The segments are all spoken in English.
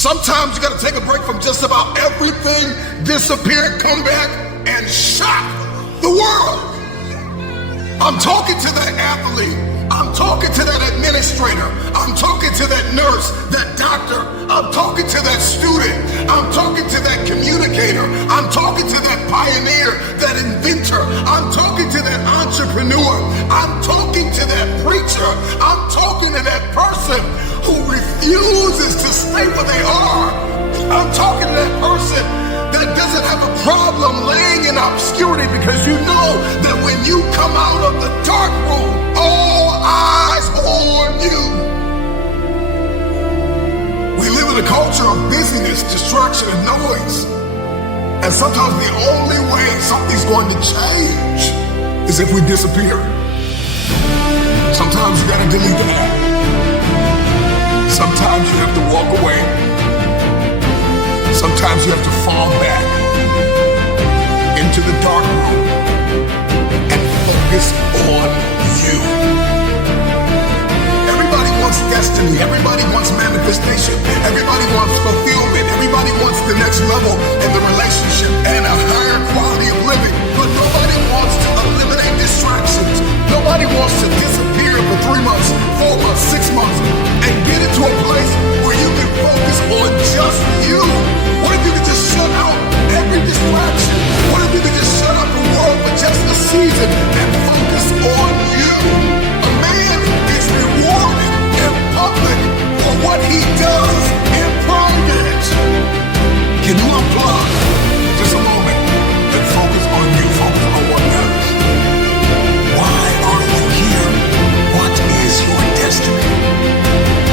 Sometimes you gotta take a break from just about everything, disappear, come back, and shock the world. I'm talking to that athlete. I'm talking to that administrator. I'm talking to that nurse, that doctor. I'm talking to that student. I'm talking to that communicator. I'm talking to that pioneer, that inventor. I'm talking to that entrepreneur. I'm talking to that preacher. I'm talking to that person who refuses to stay where they are. I'm talking to that person that doesn't have a problem laying in obscurity, because you know that when you come out of the dark room, all eyes on you. We live in a culture of busyness, distraction, and noise. And sometimes the only way something's going to change is if we disappear. Sometimes you gotta delete the app. Sometimes you have to walk away. Sometimes you have to fall back into the dark room and focus on you. Everybody wants destiny. Everybody wants manifestation. Everybody wants fulfillment. Everybody wants the next level in the relationship and a higher quality of living. But nobody wants to eliminate distractions. Nobody wants to disappear for 3 months, 4 months, 6 months, and get into a place where you can focus on just you. What if you could just shut out every distraction? What if you could just shut out the world for just a season and focus on you? A man is rewarded in public for what he does in private. Can you unplug just a moment and focus on you, focus on what matters? Why are you here? What is your destiny?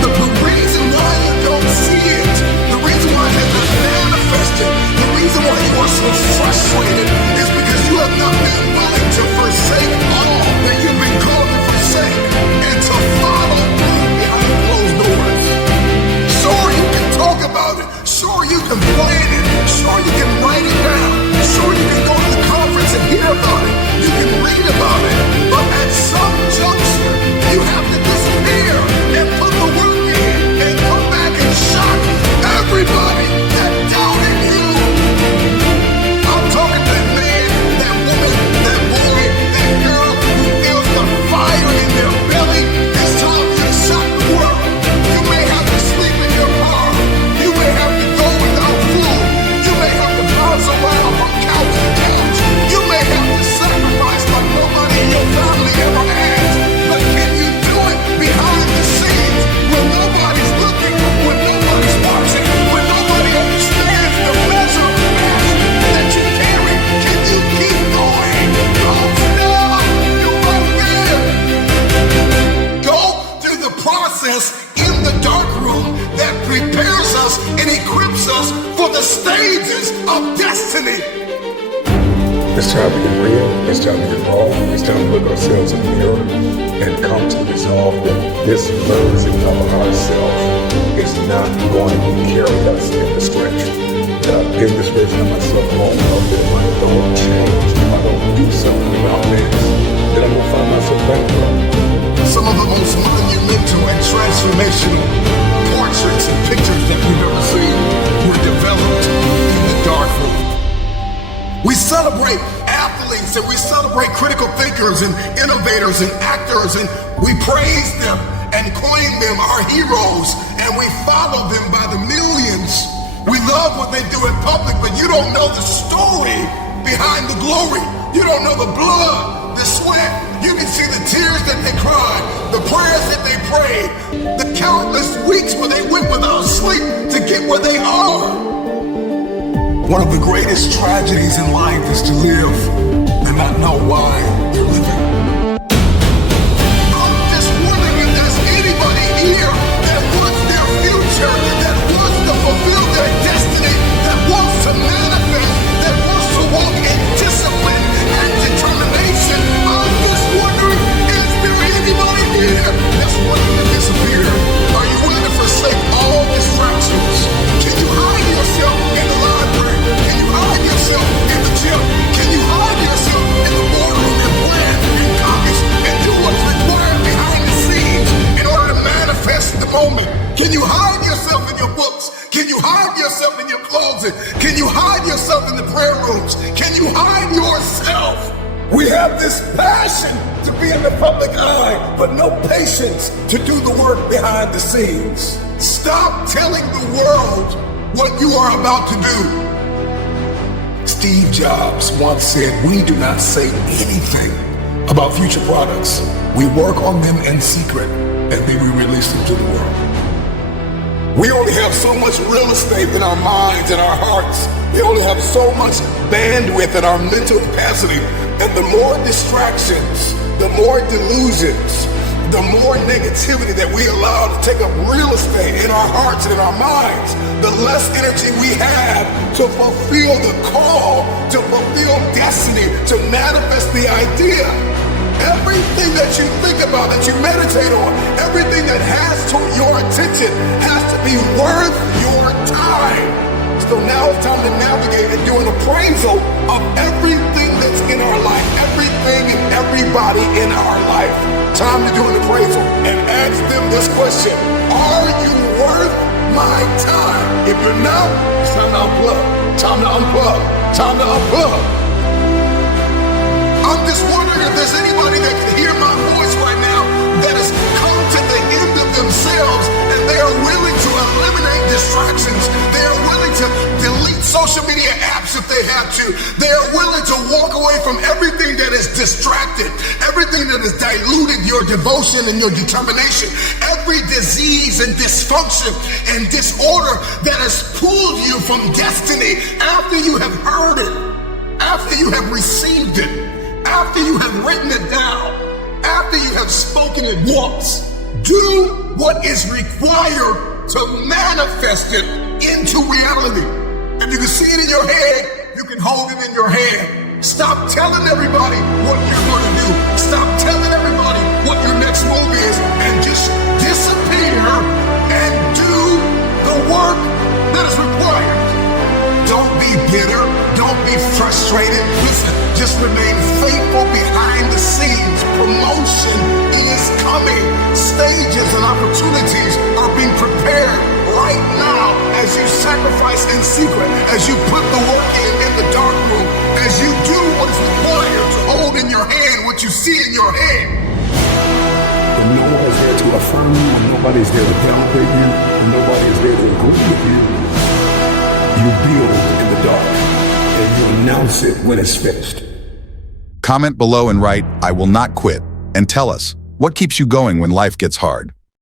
The reason why you don't see it, the reason why it hasn't manifested, the reason why you are so frustrated is because you have not been willing to forsake all that you've been called to forsake and to follow behind closed doors. Sure, you can talk about it. Sure, you can plan it. Sure, you can write it down. Sure, you can go to the conference and hear about it. You can read about it. But at some juncture, you have to disappear and put the work in and come back and shock everybody that doubted you. I'm talking to that man, that woman, that boy, that girl who feels the fire in their belly. It's time for you to shock the world. You may have to sleep in your car. You may have to go without food. You may have to bounce around from couch to couch. You may have to sacrifice like nobody in your family ever has. But can you do it behind the scenes when nobody's looking, when nobody's watching, when nobody understands the measure of passion that you carry? Can you keep going? Don't stop. You won't give. Go through the process in the dark room that prepares us and equips us for the stages of destiny. It's time to get real. It's time to get raw. It's time to look ourselves in the mirror and come to resolve that this version of ourselves is not going to carry us in the stretch. In this version of myself, I won't know that if I don't change, if I don't do something about this, then I'm going to find myself bankrupt. Some of the most monumental and transformational portraits and pictures that we've ever seen were developed in the dark room. We celebrate athletes and we celebrate critical thinkers and innovators and actors, and we praise them and claim them our heroes, and we follow them by the millions. We love what they do in public, but you don't know the story behind the glory. You don't know the blood, the sweat. You can see the tears that they cried, the prayers that they prayed, the countless weeks where they went without sleep to get where they are. One of the greatest tragedies in life is to live and not know why you're living. I'm just wondering if there's anybody here that wants their future, that wants to fulfill their destiny, that wants to manifest, that wants to walk in discipline and determination. I'm just wondering, is there anybody here that's willing to disappear? Are you willing to forsake all distractions? Can you hide yourself in the library? Can you hide yourself in the gym? Can you hide yourself in the boardroom and Can you hide yourself in your closet? Can you hide yourself in the prayer rooms? Can you hide yourself? We have this passion to be in the public eye, but no patience to do the work behind the scenes. Stop telling the world what you are about to do. Steve Jobs once said, "We do not say anything about future products. We work on them in secret, and then we release them to the world." We only have so much real estate in our minds and our hearts. We only have so much bandwidth in our mental capacity. And the more distractions, the more delusions, the more negativity that we allow to take up real estate in our hearts and in our minds, the less energy we have to fulfill the call, to fulfill destiny, to manifest the idea. Everything that you think about, that you meditate on, everything that has to your attention has to be worth your time. So now it's time to navigate and do an appraisal of everything that's in our life, everything and everybody in our life. Time to do an appraisal and ask them this question: are you worth my time? If you're not, it's time to unplug. Time to unplug. Time to unplug. I'm just wondering if there's anybody that can hear my voice right now that has come to the end of themselves and they are willing to eliminate distractions. They are willing to delete social media apps if they have to. They are willing to walk away from everything that is distracted, everything that has diluted your devotion and your determination, every disease and dysfunction and disorder that has pulled you from destiny after you have heard it, after you have received it, after you have written it down, after you have spoken it once. Do what is required to manifest it into reality. If you can see it in your head, you can hold it in your hand. Stop telling everybody what you're going to do. Stop telling everybody what your next move is, and just disappear and do the work that is required. Don't be bitter. Don't be frustrated. Listen, just remain faithful behind the scenes. Promotion is coming. Stages and opportunities are being prepared right now as you sacrifice in secret, as you put the work in the dark room, as you do what is required to hold in your hand what you see in your hand. When nobody's there to affirm you, when nobody's there to validate you, when nobody's there to agree with you, you build in the dark, and you announce it when it's finished. Comment below and write, "I will not quit," and tell us, what keeps you going when life gets hard?